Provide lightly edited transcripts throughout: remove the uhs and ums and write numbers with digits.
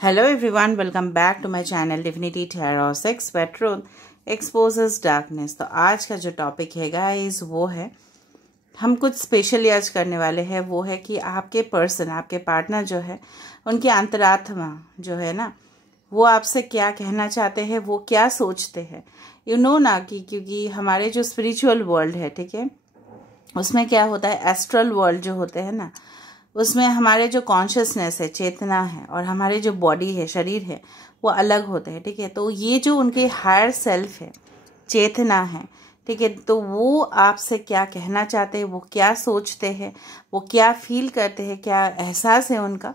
Hello everyone, welcome back to my channel Divinity Tarot Sex Truth Exposes Darkness। तो आज का जो topic है गाइस वो है, हम कुछ स्पेशली आज करने वाले हैं। वो है कि आपके पर्सन, आपके पार्टनर जो है, उनकी अंतरात्मा जो है ना, वो आपसे क्या कहना चाहते हैं, वो क्या सोचते हैं। यू नो ना कि क्योंकि हमारे जो स्पिरिचुअल वर्ल्ड है, ठीक है, उसमें क्या होता है, एस्ट्रल वर्ल्ड जो होते हैं ना, उसमें हमारे जो कॉन्शियसनेस है, चेतना है, और हमारे जो बॉडी है, शरीर है, वो अलग होते हैं। ठीक है, तो ये जो उनके हायर सेल्फ है, चेतना है, ठीक है, तो वो आपसे क्या कहना चाहते हैं, वो क्या सोचते हैं, वो क्या फील करते हैं, क्या एहसास है उनका,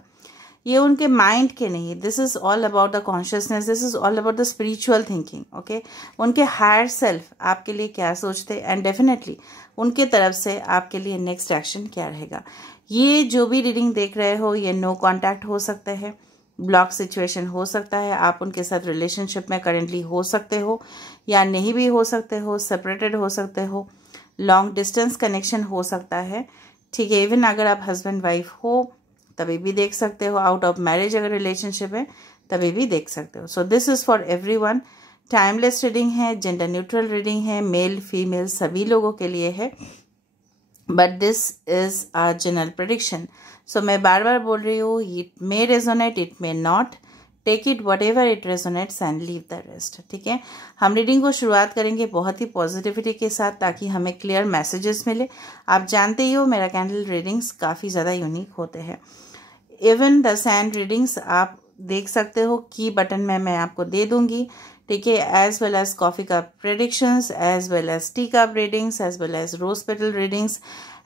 ये उनके माइंड के नहीं। This is all about the consciousness, this is all about the spiritual thinking. Okay, उनके हायर सेल्फ आपके लिए क्या सोचते हैं, एंड डेफिनेटली उनके तरफ से आपके लिए नेक्स्ट एक्शन क्या रहेगा। ये जो भी रीडिंग देख रहे हो, ये नो कांटेक्ट हो सकता है, ब्लॉक सिचुएशन हो सकता है, आप उनके साथ रिलेशनशिप में करेंटली हो सकते हो या नहीं भी हो सकते हो, सेपरेटेड हो सकते हो, लॉन्ग डिस्टेंस कनेक्शन हो सकता है। ठीक है, इवन अगर आप हस्बैंड वाइफ हो तभी भी देख सकते हो, आउट ऑफ मैरिज अगर रिलेशनशिप है तभी भी देख सकते हो। So this is for everyone. Timeless reading है, जेंडर न्यूट्रल रीडिंग है, मेल फीमेल सभी लोगों के लिए है, but this is a general prediction. So मैं बार बार बोल रही हूँ, it may resonate, it may not, take it whatever it resonates and leave the rest. ठीक है, हम रीडिंग को शुरुआत करेंगे बहुत ही पॉजिटिविटी के साथ, ताकि हमें क्लियर मैसेजेस मिले। आप जानते ही हो मेरा कैंडल रीडिंग्स काफ़ी ज़्यादा यूनिक होते हैं। इवन द सैंड रीडिंग्स आप देख सकते हो, की बटन में मैं आपको दे दूंगी। ठीक है, as well as coffee cup predictions, as well as tea cup readings, as well as rose petal readings,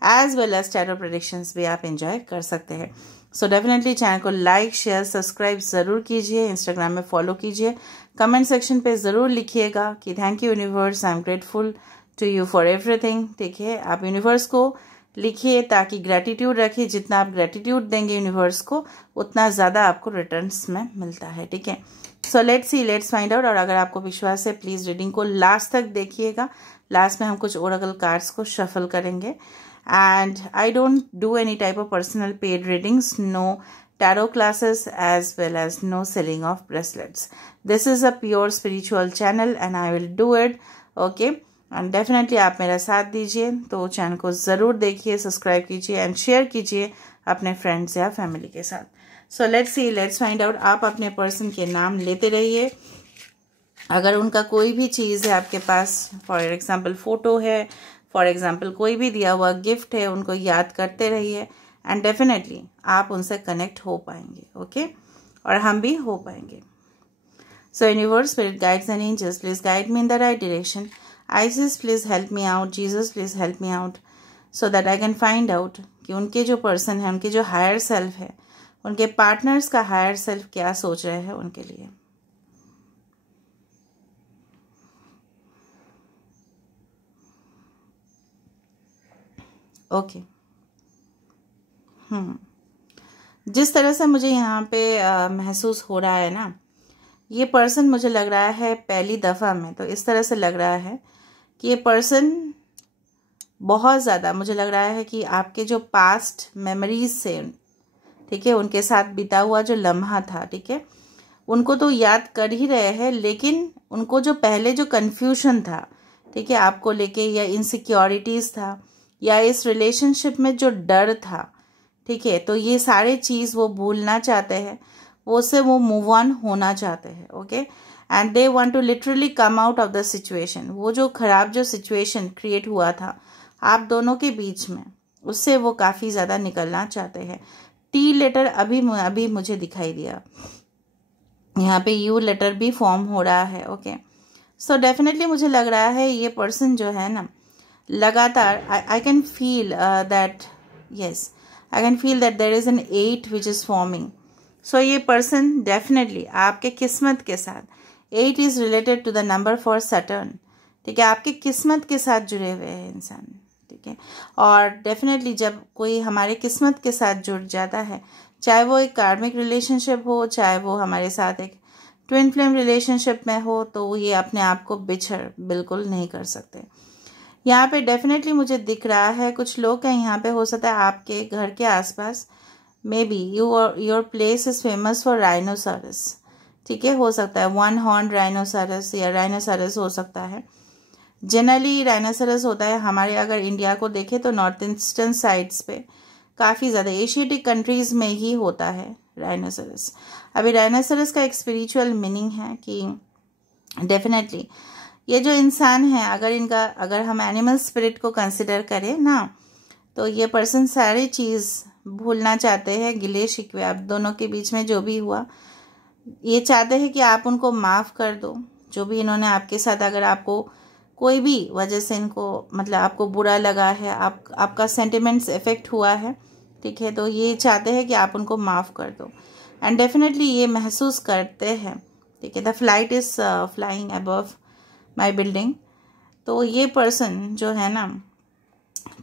as well as tarot predictions भी आप एंजॉय कर सकते हैं। सो डेफिनेटली चैनल को लाइक शेयर सब्सक्राइब ज़रूर कीजिए, इंस्टाग्राम में follow कीजिए, कमेंट सेक्शन पे ज़रूर लिखिएगा कि thank you universe, I am grateful to you for everything. ठीक है, आप यूनिवर्स को लिखिए ताकि ग्रैटिट्यूड रखिए, जितना आप ग्रैटिट्यूड देंगे यूनिवर्स को, उतना ज़्यादा आपको रिटर्न्स में मिलता है। ठीक है, so let's see, let's find out. और अगर आपको विश्वास है, प्लीज़ रीडिंग को लास्ट तक देखिएगा। लास्ट में हम कुछ ओरेकल कार्ड्स को शफल करेंगे। And I don't do any type of personal paid readings, no tarot classes as well as no selling of bracelets. This is a pure spiritual channel and I will do it. Okay, and definitely आप मेरा साथ दीजिए, तो channel को ज़रूर देखिए, subscribe कीजिए and share कीजिए अपने फ्रेंड्स या फैमिली के साथ। So let's see, let's find out. आप अपने पर्सन के नाम लेते रहिए। अगर उनका कोई भी चीज़ है आपके पास, फॉर एग्जांपल फ़ोटो है, फॉर एग्जांपल कोई भी दिया हुआ गिफ्ट है, उनको याद करते रहिए एंड डेफिनेटली आप उनसे कनेक्ट हो पाएंगे। ओके, और हम भी हो पाएंगे। So universe, spirit guides and angels, please guide me in the right direction. Isis please help me out, Jesus please help me out, so that I can find out कि उनके जो पर्सन है, उनके जो हायर सेल्फ है, उनके partners का higher self क्या सोच रहे हैं उनके लिए। ओके, जिस तरह से मुझे यहाँ पे महसूस हो रहा है ना, ये पर्सन मुझे लग रहा है पहली दफ़ा में, तो इस तरह से लग रहा है कि ये पर्सन बहुत ज़्यादा, मुझे लग रहा है कि आपके जो पास्ट मेमोरीज से, ठीक है, उनके साथ बीता हुआ जो लम्हा था, ठीक है, उनको तो याद कर ही रहे हैं, लेकिन उनको जो पहले जो कन्फ्यूजन था, ठीक है, आपको लेके, या इनसिक्योरिटीज़ था, या इस रिलेशनशिप में जो डर था, ठीक है, तो ये सारे चीज़ वो भूलना चाहते हैं, वो से वो मूव ऑन होना चाहते हैं। Okay, and they want to literally come out of the situation. वो जो खराब जो सिचुएशन क्रिएट हुआ था आप दोनों के बीच में, उससे वो काफ़ी ज़्यादा निकलना चाहते हैं। टी लेटर अभी मुझे दिखाई दिया, यहाँ पे यू लेटर भी फॉर्म हो रहा है। ओके, सो डेफिनेटली मुझे लग रहा है ये पर्सन जो है ना, लगातार I can feel that, yes, I can feel that there is an 8 which is forming. So ये पर्सन डेफिनेटली आपके किस्मत के साथ, 8 is related to the number for Saturn. ठीक है, आपके किस्मत के साथ जुड़े हुए हैं इंसान। ठीक है, और डेफिनेटली जब कोई हमारे किस्मत के साथ जुड़ जाता है, चाहे वो एक कार्मिक रिलेशनशिप हो, चाहे वो हमारे साथ एक ट्विन फ्लेम रिलेशनशिप में हो, तो ये अपने आप को बिछड़ बिल्कुल नहीं कर सकते। यहाँ पे डेफिनेटली मुझे दिख रहा है कुछ लोग हैं यहाँ पे, हो सकता है आपके घर के आसपास may be your place is famous for rhinoceros, ठीक है, हो सकता है 1 हॉर्न राइनोसरस या राइनोसरस हो सकता है। जनरली राइनोसरस होता है हमारे, अगर इंडिया को देखें तो नॉर्थ ईस्टर्न साइड्स पे काफ़ी ज़्यादा एशियाटिक कंट्रीज़ में ही होता है राइनोसरस। अभी राइनोसरस का एक स्पिरिचुअल मीनिंग है कि डेफिनेटली ये जो इंसान है, अगर हम एनिमल स्पिरिट को कंसिडर करें ना, तो ये पर्सन सारी चीज़ भूलना चाहते हैं, गिले शिकवे आप दोनों के बीच में जो भी हुआ, ये चाहते हैं कि आप उनको माफ़ कर दो। जो भी इन्होंने आपके साथ, अगर आपको कोई भी वजह से इनको मतलब आपको बुरा लगा है, आपका सेंटिमेंट्स इफेक्ट हुआ है, ठीक है, तो ये चाहते हैं कि आप उनको माफ़ कर दो। एंड डेफिनेटली ये महसूस करते हैं, ठीक है। The flight is flying above my building. तो ये पर्सन जो है ना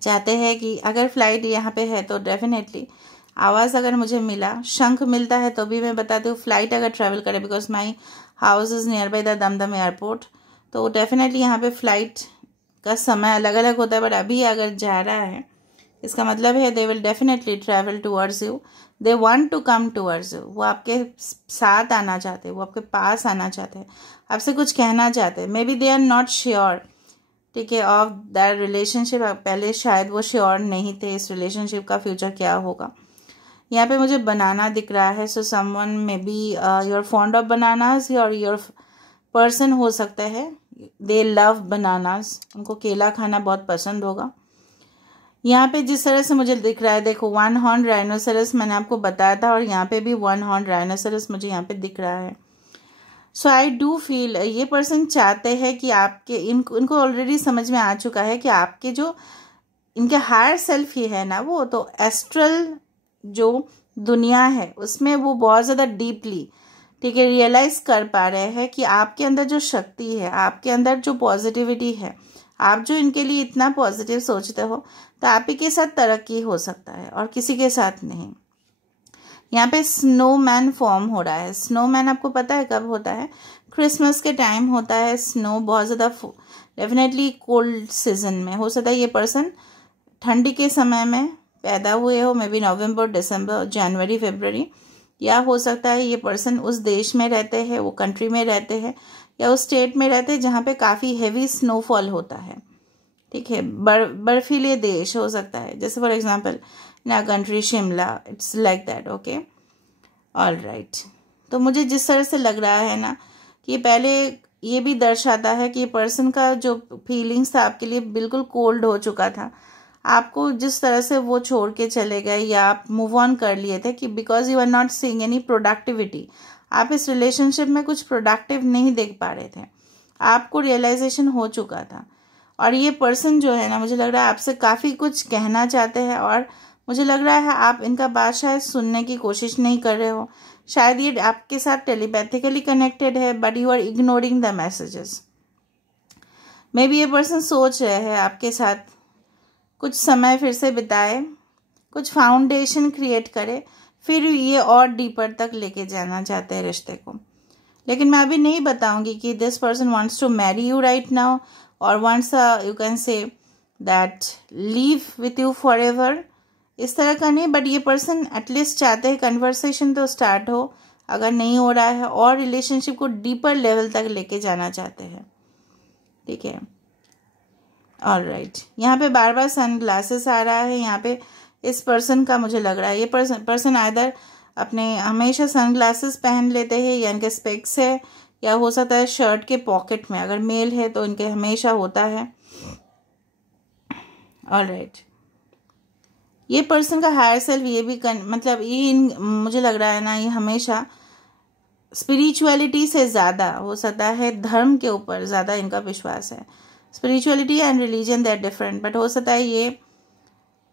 चाहते हैं कि अगर फ्लाइट यहाँ पे है तो डेफिनेटली आवाज़ अगर मुझे मिला, शंख मिलता है तो भी मैं बताती हूँ फ्लाइट अगर ट्रैवल करे, because my house is near by the Dum Dum airport, तो डेफिनेटली यहाँ पे फ्लाइट का समय अलग अलग होता है, बट अभी अगर जा रहा है इसका मतलब है they will definitely travel towards you, they want to come towards you. वो आपके साथ आना चाहते हैं, वो आपके पास आना चाहते हैं, आपसे कुछ कहना चाहते हैं। Maybe they are not sure, ठीक है, ऑफ दैट रिलेशनशिप। पहले शायद वो श्योर नहीं थे इस रिलेशनशिप का फ्यूचर क्या होगा। यहाँ पे मुझे बनाना दिख रहा है, so someone may be your fond of bananas, your person हो सकता है दे लव बनानास, उनको केला खाना बहुत पसंद होगा। यहाँ पे जिस तरह से मुझे दिख रहा है, देखो 1 हॉर्न राइनोसरस मैंने आपको बताया था, और यहाँ पे भी 1 हॉर्न राइनोसरस मुझे यहाँ पे दिख रहा है। सो आई डू फील ये पर्सन चाहते हैं कि आपके इनको ऑलरेडी समझ में आ चुका है कि आपके जो इनके हायर सेल्फ ही है ना, वो तो एस्ट्रल जो दुनिया है उसमें वो बहुत ज़्यादा डीपली, ठीक है, रियलाइज कर पा रहे हैं कि आपके अंदर जो शक्ति है, आपके अंदर जो पॉजिटिविटी है, आप जो इनके लिए इतना पॉजिटिव सोचते हो, तो आप ही के साथ तरक्की हो सकता है और किसी के साथ नहीं। यहाँ पे स्नोमैन फॉर्म हो रहा है। स्नोमैन आपको पता है कब होता है? क्रिसमस के टाइम होता है। स्नो बहुत ज़्यादा डेफिनेटली कोल्ड सीजन में हो सकता है ये पर्सन ठंडी के समय में पैदा हुए हो, मे बी नवंबर, दिसंबर, जनवरी, फरवरी, या हो सकता है ये पर्सन उस देश में रहते हैं, वो कंट्री में रहते हैं, या उस स्टेट में रहते हैं जहाँ पे काफ़ी हेवी स्नोफॉल होता है, ठीक है, बर्फीले देश हो सकता है, जैसे for example in our country Shimla, it's like that. Okay, all right. तो मुझे जिस तरह से लग रहा है ना कि पहले ये भी दर्शाता है कि पर्सन का जो फीलिंग्स था आपके लिए बिल्कुल कोल्ड हो चुका था। आपको जिस तरह से वो छोड़ के चले गए या आप मूव ऑन कर लिए थे कि because you are not seeing any productivity, आप इस रिलेशनशिप में कुछ प्रोडक्टिव नहीं देख पा रहे थे, आपको रियलाइजेशन हो चुका था। और ये पर्सन जो है ना, मुझे लग रहा है आपसे काफ़ी कुछ कहना चाहते हैं, और मुझे लग रहा है आप इनका बात शायद सुनने की कोशिश नहीं कर रहे हो। शायद ये आपके साथ टेलीपैथिकली कनेक्टेड है, but you are ignoring the messages. Maybe ये पर्सन सोच रहे हैं आपके साथ कुछ समय फिर से बिताए, कुछ फाउंडेशन क्रिएट करे, फिर ये और डीपर तक लेके जाना चाहते हैं रिश्ते को। लेकिन मैं अभी नहीं बताऊंगी कि this person wants to marry you right now और wants you can say that live with you forever, इस तरह का नहीं। बट ये पर्सन एटलीस्ट चाहते हैं कन्वर्सेशन तो स्टार्ट हो, अगर नहीं हो रहा है, और रिलेशनशिप को डीपर लेवल तक लेके जाना चाहते हैं, ठीक है। ऑल राइट, यहाँ पे बार बार सन ग्लासेस आ रहा है। यहाँ पे इस पर्सन का मुझे लग रहा है ये पर्सन आइदर अपने हमेशा सन ग्लासेस पहन लेते हैं, या इनके स्पेक्स है, या हो सकता है शर्ट के पॉकेट में, अगर मेल है तो इनके हमेशा होता है। ऑल राइट, ये पर्सन का हायर सेल्फ ये भी मतलब ये मुझे लग रहा है ना, ये हमेशा स्पिरिचुअलिटी से ज़्यादा हो सकता है धर्म के ऊपर ज़्यादा इनका विश्वास है। Spirituality and religion they are different, but हो सकता है ये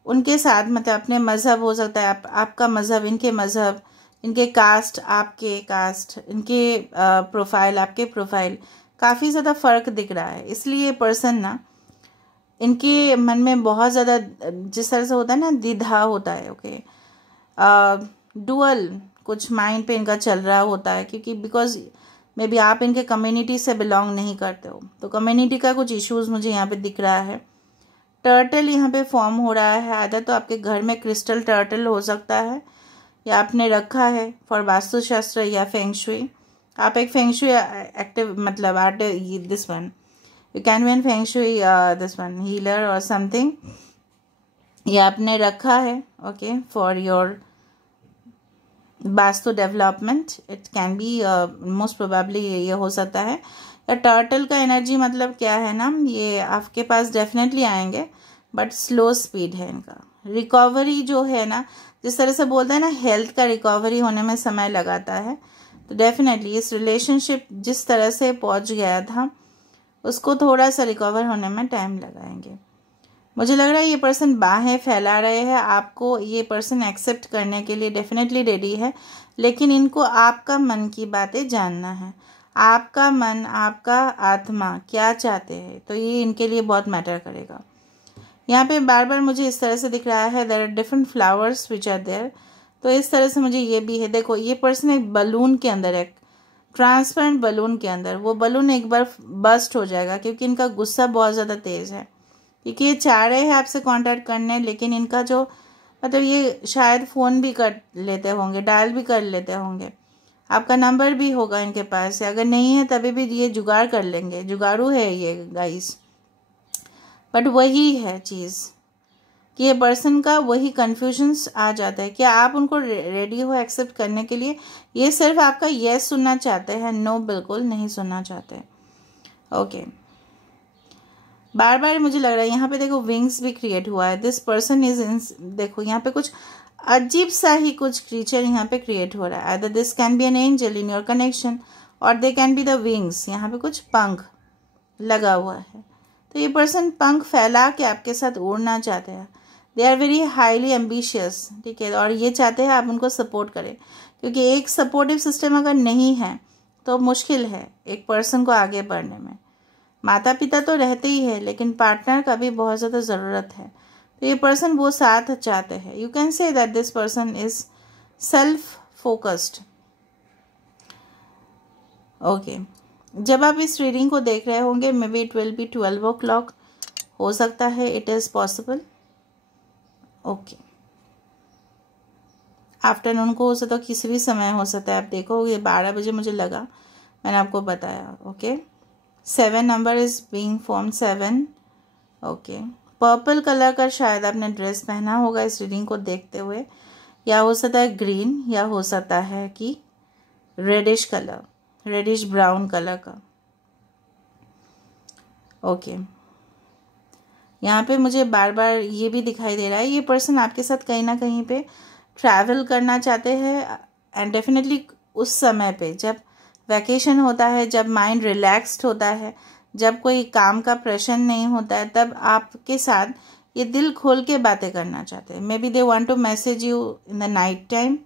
उनके साथ मतलब अपने मज़हब, हो सकता है आपका मज़हब, इनके मज़हब, इनके कास्ट, आपके कास्ट, इनके प्रोफाइल, आपके प्रोफाइल, काफ़ी ज़्यादा फ़र्क दिख रहा है। इसलिए पर्सन ना इनके मन में बहुत ज़्यादा जिस तरह से होता है ना द्विधा होता है, ओके, डुअल कुछ माइंड पे इनका चल रहा होता है, क्योंकि बिकॉज मे बी आप इनके कम्युनिटी से बिलोंग नहीं करते हो, तो कम्युनिटी का कुछ इश्यूज मुझे यहाँ पे दिख रहा है। टर्टल यहाँ पे फॉर्म हो रहा है, आदर तो आपके घर में क्रिस्टल टर्टल हो सकता है, या आपने रखा है फॉर वास्तुशास्त्र या फेंग शुई। आप एक फेंग शुई एक्टिव मतलब art, this one you can be an feng shui this one healer और समथिंग, ये आपने रखा है okay for your vastu development. It can be most probably ये हो सकता है। या टर्टल का एनर्जी मतलब क्या है ना, ये आपके पास डेफिनेटली आएंगे बट स्लो स्पीड है इनका। रिकवरी जो है ना, जिस तरह से बोलते हैं ना हेल्थ का रिकवरी होने में समय लगाता है, तो डेफिनेटली इस रिलेशनशिप जिस तरह से पहुंच गया था उसको थोड़ा सा रिकवर होने में टाइम लगाएंगे। मुझे लग रहा है ये पर्सन बाहें फैला रहे हैं आपको, ये पर्सन एक्सेप्ट करने के लिए डेफिनेटली रेडी है, लेकिन इनको आपका मन की बातें जानना है। आपका मन, आपका आत्मा क्या चाहते हैं, तो ये इनके लिए बहुत मैटर करेगा। यहाँ पे बार बार मुझे इस तरह से दिख रहा है there are different flowers which are there, तो इस तरह से मुझे ये भी है। देखो ये पर्सन एक बलून के अंदर, एक ट्रांसपेरेंट बलून के अंदर, वो बलून एक बार बस्ट हो जाएगा क्योंकि इनका गुस्सा बहुत ज़्यादा तेज़ है, क्योंकि ये चाह रहे हैं आपसे कांटेक्ट करने, लेकिन इनका जो मतलब ये शायद फ़ोन भी कर लेते होंगे, डायल भी कर लेते होंगे, आपका नंबर भी होगा इनके पास, अगर नहीं है तभी भी ये जुगाड़ कर लेंगे, जुगाड़ू है ये गाइस। बट वही है चीज़ कि ये पर्सन का वही कन्फ्यूजन्स आ जाता है। क्या आप उनको रेडी हो एक्सेप्ट करने के लिए? ये सिर्फ आपका येस सुनना चाहते हैं, नो बिल्कुल नहीं सुनना चाहते। ओके बार बार मुझे लग रहा है यहाँ पे देखो विंग्स भी क्रिएट हुआ है। दिस पर्सन इज इन, देखो यहाँ पे कुछ अजीब सा ही कुछ क्रीचर यहाँ पे क्रिएट हो रहा है। Either this can be an angel in your connection और they can be the wings. यहाँ पे कुछ पंख लगा हुआ है, तो ये पर्सन पंख फैला के आपके साथ उड़ना चाहते हैं। They are very highly ambitious, ठीक है, और ये चाहते हैं आप उनको सपोर्ट करें, क्योंकि एक सपोर्टिव सिस्टम अगर नहीं है तो मुश्किल है एक पर्सन को आगे बढ़ने में। माता पिता तो रहते ही है, लेकिन पार्टनर का भी बहुत ज़्यादा ज़रूरत है, तो ये पर्सन वो साथ चाहते हैं। You can say that this person is self focused. Okay जब आप इस रीडिंग को देख रहे होंगे may be it will be 12 o'clock, हो सकता है, it is possible. Okay afternoon को हो सकता है, किसी भी समय हो सकता है। आप देखो ये 12 बजे मुझे लगा, मैंने आपको बताया। Okay 7 number is being form 7। Okay purple colour का शायद आपने ड्रेस पहना होगा इस रीडिंग को देखते हुए, या हो सकता है ग्रीन, या हो सकता है कि reddish colour, reddish brown colour का। ओके यहाँ पे मुझे बार बार ये भी दिखाई दे रहा है ये पर्सन आपके साथ कहीं ना कहीं पे ट्रैवल करना चाहते हैं, एंड डेफिनेटली उस समय पे जब वैकेशन होता है, जब माइंड रिलैक्स्ड होता है, जब कोई काम का प्रेशर नहीं होता है, तब आपके साथ ये दिल खोल के बातें करना चाहते हैं। Maybe they want to message you in the night time,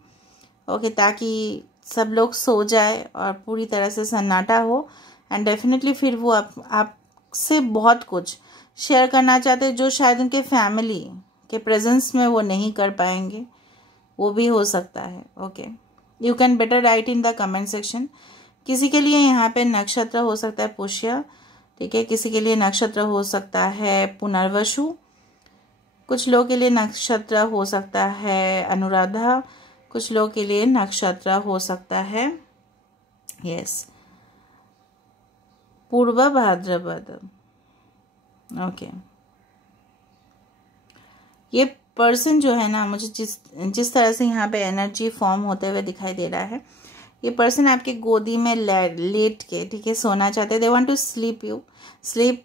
okay, ताकि सब लोग सो जाए और पूरी तरह से सन्नाटा हो, एंड डेफिनेटली फिर वो आपसे बहुत कुछ शेयर करना चाहते हैं जो शायद उनके फैमिली के प्रेजेंस में वो नहीं कर पाएंगे, वो भी हो सकता है। Okay you can better right in the comment section. किसी के लिए यहाँ पे नक्षत्र हो सकता है पुष्य, ठीक है, किसी के लिए नक्षत्र हो सकता है पुनर्वसु, कुछ लोगों के लिए नक्षत्र हो सकता है अनुराधा, कुछ लोगों के लिए नक्षत्र हो सकता है यस पूर्व भाद्रपद। ओके ये पर्सन जो है ना, मुझे जिस तरह से यहाँ पे एनर्जी फॉर्म होते हुए दिखाई दे रहा है, ये पर्सन आपके गोदी में लेट के, ठीक है, सोना चाहते हैं। They want to sleep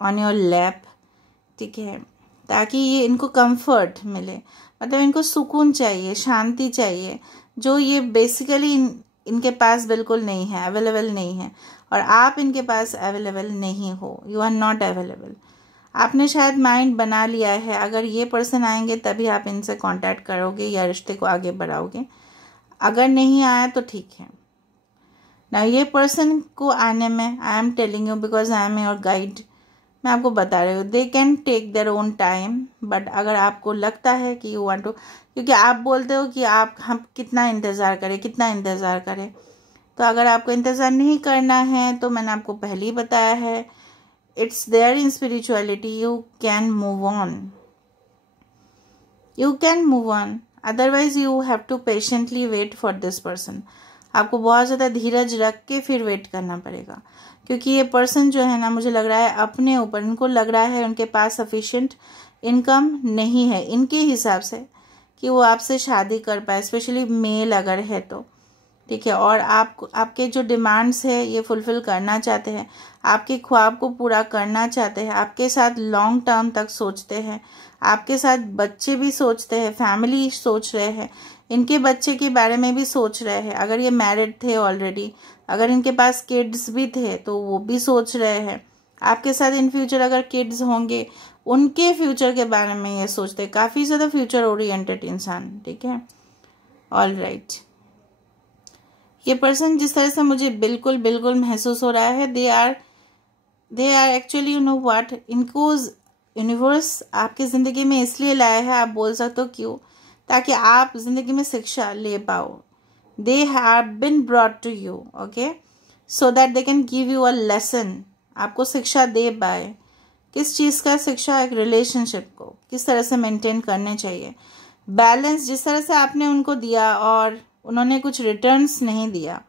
on your lap, ठीक है, ताकि ये इनको कंफर्ट मिले, मतलब इनको सुकून चाहिए, शांति चाहिए, जो ये बेसिकली इनके पास बिल्कुल नहीं है, अवेलेबल नहीं है, और आप इनके पास अवेलेबल नहीं हो, यू आर नॉट अवेलेबल। आपने शायद माइंड बना लिया है अगर ये पर्सन आएंगे तभी आप इनसे कांटेक्ट करोगे या रिश्ते को आगे बढ़ाओगे, अगर नहीं आया तो ठीक है ना। ये पर्सन को आने में I am telling you because I am your guide, मैं आपको बता रही हूँ, they can take their own time, but अगर आपको लगता है कि यू वांट टू, क्योंकि आप बोलते हो कि हम कितना इंतज़ार करें, तो अगर आपको इंतज़ार नहीं करना है तो मैंने आपको पहले ही बताया है, it's there in spirituality, you can move on. Otherwise you have to patiently wait for this person. आपको बहुत ज़्यादा धीरज रख के फिर वेट करना पड़ेगा, क्योंकि ये पर्सन जो है ना, मुझे लग रहा है अपने ऊपर, इनको लग रहा है उनके पास सफिशिएंट इनकम नहीं है इनके हिसाब से कि वो आपसे शादी कर पाए, स्पेशली मेल अगर है तो, ठीक है। और आपके जो डिमांड्स है ये फुलफिल करना चाहते हैं, आपके ख्वाब को पूरा करना चाहते हैं, आपके साथ लॉन्ग टर्म तक सोचते हैं, आपके साथ बच्चे भी सोचते हैं, फैमिली सोच रहे हैं, इनके बच्चे के बारे में भी सोच रहे हैं। अगर ये मैरिड थे ऑलरेडी, अगर इनके पास किड्स भी थे तो वो भी सोच रहे हैं। आपके साथ इन फ्यूचर अगर किड्स होंगे, उनके फ्यूचर के बारे में ये सोचते हैं। काफ़ी ज़्यादा फ्यूचर ओरिएंटेड इंसान, ठीक है। ऑल राइट, ये पर्सन जिस तरह से मुझे बिल्कुल बिल्कुल महसूस हो रहा है, they are actually, you know what, इनको यूनिवर्स आपकी ज़िंदगी में इसलिए लाया है, आप बोल सकते हो क्यों, ताकि आप ज़िंदगी में शिक्षा ले पाओ। They have been brought to you, okay, so that they can give you a lesson. आपको शिक्षा दे पाए। किस चीज़ का शिक्षा? एक रिलेशनशिप को किस तरह से मेंटेन करने चाहिए, बैलेंस जिस तरह से आपने उनको दिया और उन्होंने कुछ रिटर्न्स नहीं दिया,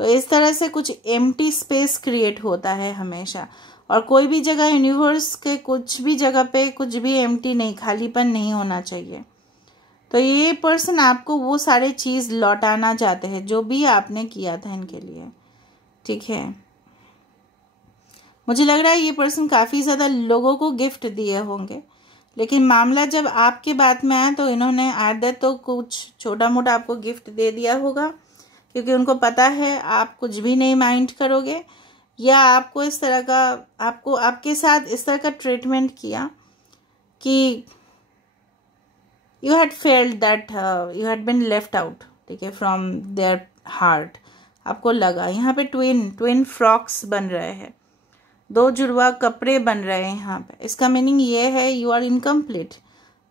तो इस तरह से कुछ एम्प्टी स्पेस क्रिएट होता है हमेशा। और कोई भी जगह यूनिवर्स के कुछ भी जगह पे कुछ भी एम्प्टी नहीं, खालीपन नहीं होना चाहिए। तो ये पर्सन आपको वो सारे चीज़ लौटाना चाहते हैं जो भी आपने किया था इनके लिए, ठीक है। मुझे लग रहा है ये पर्सन काफ़ी ज़्यादा लोगों को गिफ्ट दिए होंगे, लेकिन मामला जब आपके बात में आया तो इन्होंने आदत तो कुछ छोटा मोटा आपको गिफ्ट दे दिया होगा, क्योंकि उनको पता है आप कुछ भी नहीं माइंड करोगे, या आपको इस तरह का, आपको आपके साथ इस तरह का ट्रीटमेंट किया कि you had failed that you had been left out, ठीक है, फ्रॉम देयर हार्ट। आपको लगा यहाँ पे ट्विन फ्रॉक्स बन रहे हैं, दो जुड़वा कपड़े बन रहे हैं यहाँ पे। इसका मीनिंग ये है you are incomplete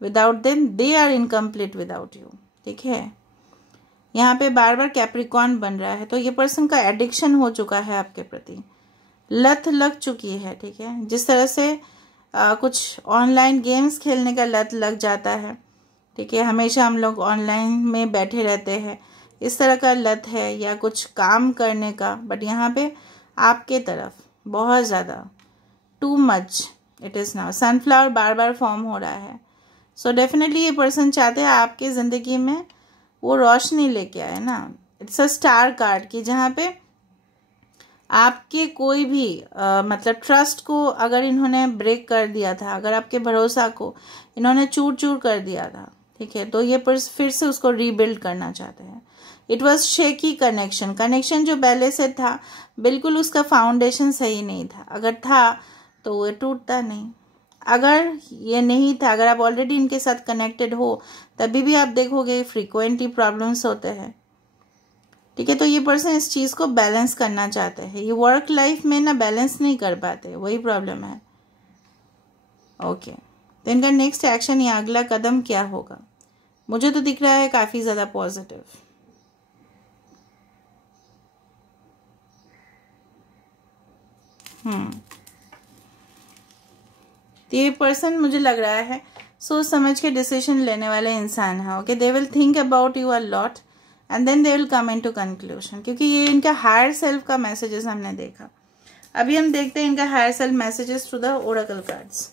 without them, they are incomplete without you, ठीक है। यहाँ पे बार बार कैप्रिकॉर्न बन रहा है, तो ये पर्सन का एडिक्शन हो चुका है आपके प्रति, लत लग चुकी है, ठीक है। जिस तरह से कुछ ऑनलाइन गेम्स खेलने का लत लग जाता है, ठीक है, हमेशा हम लोग ऑनलाइन में बैठे रहते हैं, इस तरह का लत है, या कुछ काम करने का, बट यहाँ पे आपके तरफ बहुत ज़्यादा too much it is now. Sunflower bar bar form हो रहा है, सो डेफिनेटली ये पर्सन चाहते हैं आपके ज़िंदगी में वो रोशनी लेके आए ना। इट्स अ स्टार कार्ड की, जहाँ पे आपके कोई भी मतलब ट्रस्ट को अगर इन्होंने ब्रेक कर दिया था, अगर आपके भरोसा को इन्होंने चूर चूर कर दिया था, ठीक है, तो ये फिर से उसको रीबिल्ड करना चाहते हैं। इट वॉज शेकी कनेक्शन जो पहले से था बिल्कुल उसका फाउंडेशन सही नहीं था। अगर था तो वो टूटता नहीं, अगर ये नहीं था, अगर आप ऑलरेडी इनके साथ कनेक्टेड हो, तभी भी आप देखोगे फ्रीक्वेंटली प्रॉब्लम्स होते हैं, ठीक है। तो ये पर्सन इस चीज़ को बैलेंस करना चाहते हैं। ये वर्क लाइफ में ना बैलेंस नहीं कर पाते, वही प्रॉब्लम है, ओके। तो इनका नेक्स्ट एक्शन या अगला कदम क्या होगा? मुझे तो दिख रहा है काफ़ी ज़्यादा पॉजिटिव। तो ये पर्सन मुझे लग रहा है सोच समझ के डिसीजन लेने वाले इंसान है, okay. They will think about you a lot and then they will come into conclusion, क्योंकि ये इनका हायर सेल्फ का मैसेजेस हमने देखा। अभी हम देखते हैं इनका higher self messages through the oracle cards.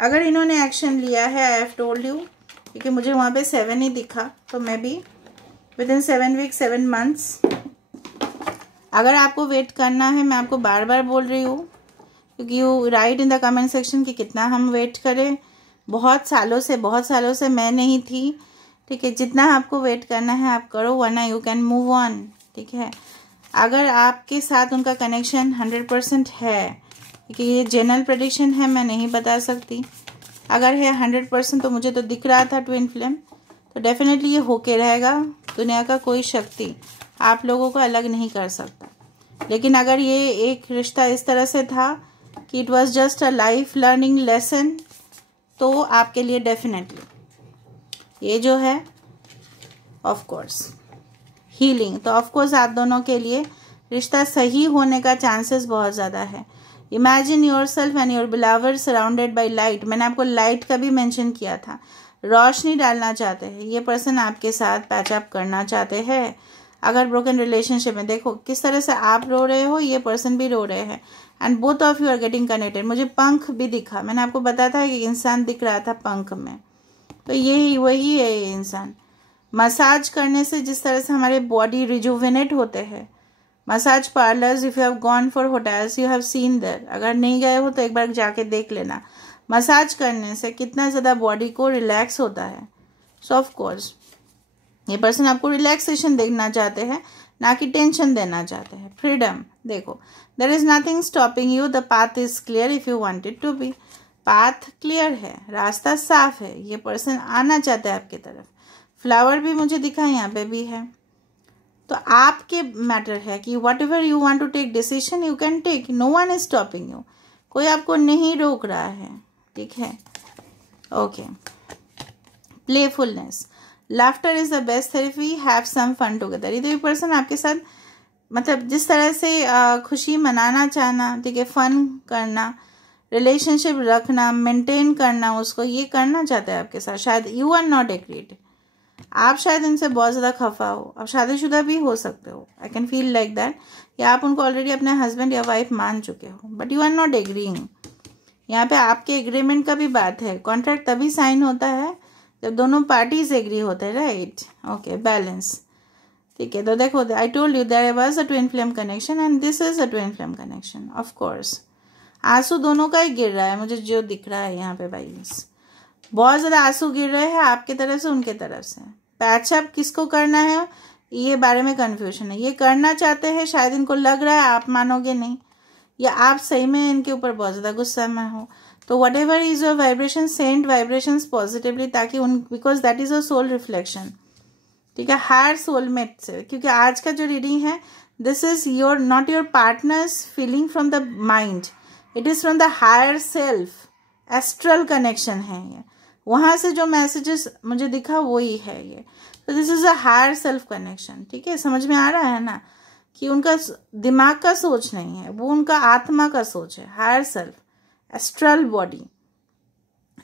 अगर इन्होंने एक्शन लिया है, आई हैव टोल्ड यू, क्योंकि मुझे वहाँ पे 7 ही दिखा, तो maybe within 7 week 7 months. अगर आपको वेट करना है, मैं आपको बार बार बोल रही हूँ, क्योंकि you right in the comment section कि कितना हम वेट करें। बहुत सालों से मैं नहीं थी, ठीक है। जितना आपको वेट करना है आप करो, वरना यू कैन मूव ऑन, ठीक है। अगर आपके साथ उनका कनेक्शन 100% है, क्योंकि ये जनरल प्रेडिक्शन है, मैं नहीं बता सकती। अगर है 100% तो मुझे तो दिख रहा था ट्विन फ्लेम, तो डेफिनेटली ये होके रहेगा। दुनिया का कोई शक्ति आप लोगों को अलग नहीं कर सकता। लेकिन अगर ये एक रिश्ता इस तरह से था कि it was just a life learning lesson, तो आपके लिए डेफिनेटली ये जो है ऑफ कोर्स हीलिंग, तो ऑफ कोर्स आप दोनों के लिए रिश्ता सही होने का चांसेस बहुत ज़्यादा है। Imagine yourself and your beloved surrounded by light. मैंने आपको लाइट का भी मेंशन किया था। रोशनी डालना चाहते हैं। ये पर्सन आपके साथ पैचअप करना चाहते हैं। अगर ब्रोकन रिलेशनशिप में देखो किस तरह से आप रो रहे हो, ये पर्सन भी रो रहे हैं, and both of you are getting connected. मुझे पंख भी दिखा, मैंने आपको बताया था कि इंसान दिख रहा था पंख में, तो यही वही है ये इंसान। मसाज करने से जिस तरह से हमारे बॉडी रिजुविनेट होते हैं, massage parlours, if you have gone for hotels you have seen there, अगर नहीं गए हो तो एक बार जाके देख लेना। मसाज करने से कितना ज़्यादा बॉडी को रिलैक्स होता है। सो ऑफ कोर्स ये पर्सन आपको रिलैक्सेशन देखना चाहते हैं, ना कि टेंशन देना चाहते हैं। फ्रीडम देखो, there is nothing stopping you, the path is clear if you want it to be. Path clear है, रास्ता साफ है, ये पर्सन आना चाहता है आपकी तरफ। फ्लावर भी मुझे दिखा, यहाँ पे भी है। तो आपके मैटर है कि whatever you want to take decision you can take, no one is stopping you, कोई आपको नहीं रोक रहा है, ठीक है। Okay, playfulness, laughter is the best therapy, have some fun together. ये पर्सन आपके साथ मतलब जिस तरह से खुशी मनाना चाहना, ठीक है, फन करना, रिलेशनशिप रखना, मेंटेन करना उसको, ये करना चाहता है आपके साथ। शायद यू आर नॉट एग्रीड, आप शायद इनसे बहुत ज़्यादा खफा हो। आप शादीशुदा भी हो सकते हो, आई कैन फील लाइक दैट, या आप उनको ऑलरेडी अपने हस्बैंड या वाइफ मान चुके हो, but you are not agreeing. यहाँ पे आपके एग्रीमेंट का भी बात है। कॉन्ट्रैक्ट तभी साइन होता है जब दोनों पार्टीज एग्री होते हैं, राइट। ओके, बैलेंस, ठीक है। तो देखो, I told you there was a twin flame connection and this is a twin flame connection. Of course आंसू दोनों का ही गिर रहा है, मुझे जो दिख रहा है यहाँ पे भाई, बहुत ज़्यादा आंसू गिर रहे हैं आपकी तरफ से, उनके तरफ से। पैचअप किसको करना है ये बारे में कन्फ्यूजन है। ये करना चाहते हैं, शायद इनको लग रहा है आप मानोगे नहीं, या आप सही में इनके ऊपर बहुत ज़्यादा गुस्सा में हो। तो whatever is your vibration, send vibrations positively, ताकि उन, because that is a soul reflection, ठीक है, हायर सोलमेट से। क्योंकि आज का जो रीडिंग है, this is your not your partner's feeling from the mind, it is from the higher self, astral connection है ये। वहाँ से जो मैसेजेस मुझे दिखा वही है ये। तो this is a higher self connection, ठीक है। समझ में आ रहा है ना कि उनका दिमाग का सोच नहीं है, वो उनका आत्मा का सोच है, हायर सेल्फ, एस्ट्रल बॉडी,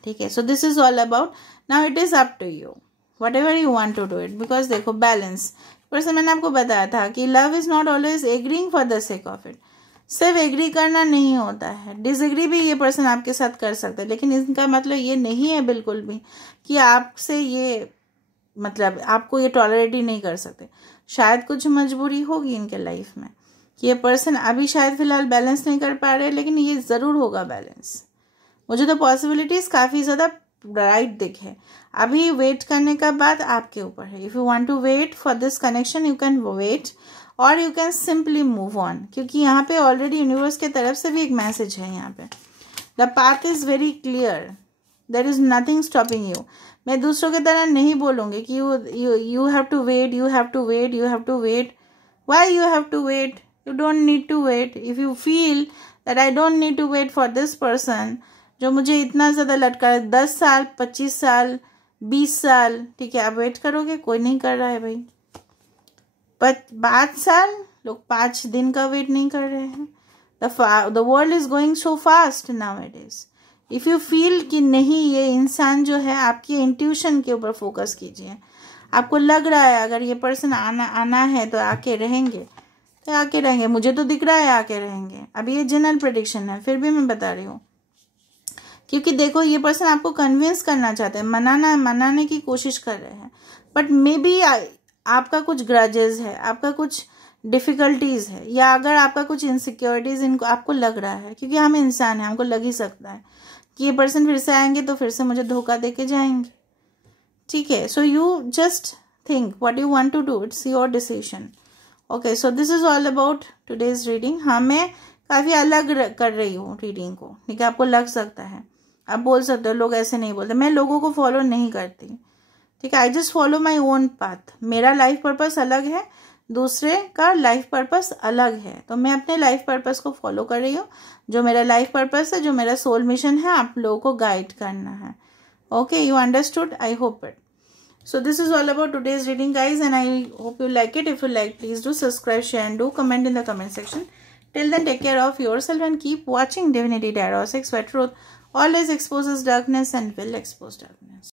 ठीक है। So this is all about, now it is up to you whatever you want to do it. Because देखो, बैलेंस पर्सन, मैंने आपको बताया था कि love is not always agreeing for the sake of it. सिर्फ agree करना नहीं होता है, डिसएग्री भी ये पर्सन आपके साथ कर सकते हैं, लेकिन इनका मतलब ये नहीं है बिल्कुल भी कि आपसे ये मतलब आपको ये टॉलरेट ही नहीं कर सकते। शायद कुछ मजबूरी होगी इनके लाइफ में कि ये पर्सन अभी शायद फिलहाल बैलेंस नहीं कर पा रहे, लेकिन ये ज़रूर होगा बैलेंस। मुझे तो पॉसिबिलिटीज़ काफ़ी ज़्यादा ब्राइट दिखे। अभी वेट करने का बात आपके ऊपर है। If you want to wait for this connection you can wait, और you can simply move on, क्योंकि यहाँ पे ऑलरेडी यूनिवर्स के तरफ से भी एक मैसेज है। यहाँ पे the path is very clear, there is nothing stopping you. मैं दूसरों की तरह नहीं बोलूँगी कि you have to wait, you have to wait, you have to wait. Why you have to wait? You don't need to wait. If you feel that I don't need to wait for this person, जो मुझे इतना ज़्यादा लटका है, 10 साल, 25 साल, 20 साल, ठीक है, आप वेट करोगे? कोई नहीं कर रहा है भाई। 5 साल, लोग 5 दिन का वेट नहीं कर रहे हैं। The world is going so fast now it is. If you feel कि नहीं, ये इंसान जो है, आपकी इंट्यूशन के ऊपर फोकस कीजिए। आपको लग रहा है अगर ये पर्सन आना है तो आके रहेंगे, तो आके रहेंगे। मुझे तो दिख रहा है आके रहेंगे। अब ये जनरल प्रेडिक्शन है, फिर भी मैं बता रही हूँ, क्योंकि देखो ये पर्सन आपको कन्विंस करना चाहते हैं, मनाने की कोशिश कर रहे हैं, बट मे बी आपका कुछ ग्रजेस है, आपका कुछ डिफ़िकल्टीज़ है, या अगर आपका कुछ इनसिक्योरिटीज़ इनको आपको लग रहा है, क्योंकि हम इंसान हैं, हमको लग ही सकता है कि ये पर्सन फिर से आएंगे तो फिर से मुझे धोखा दे के जाएंगे, ठीक है। So you just think what you want to do, it's your decision. Okay, so this is all about today's reading. हाँ, मैं काफ़ी अलग कर रही हूँ रीडिंग को, ठीक है। आपको लग सकता है, आप बोल सकते हो लोग ऐसे नहीं बोलते। मैं लोगों को फॉलो नहीं करती, ठीक है। I just follow my own path. मेरा लाइफ पर्पस अलग है, दूसरे का लाइफ पर्पस अलग है, तो मैं अपने लाइफ पर्पस को फॉलो कर रही हूँ। जो मेरा लाइफ पर्पस है, जो मेरा सोल मिशन है, आप लोगों को गाइड करना है। Okay, you understood, I hope it. So this is all about today's reading, guys, and I hope you like it. If you like, please do subscribe, share, and do comment in the comment section. Till then, take care of yourself and keep watching Divinity Tarot 6, where truth always exposes darkness and will expose darkness.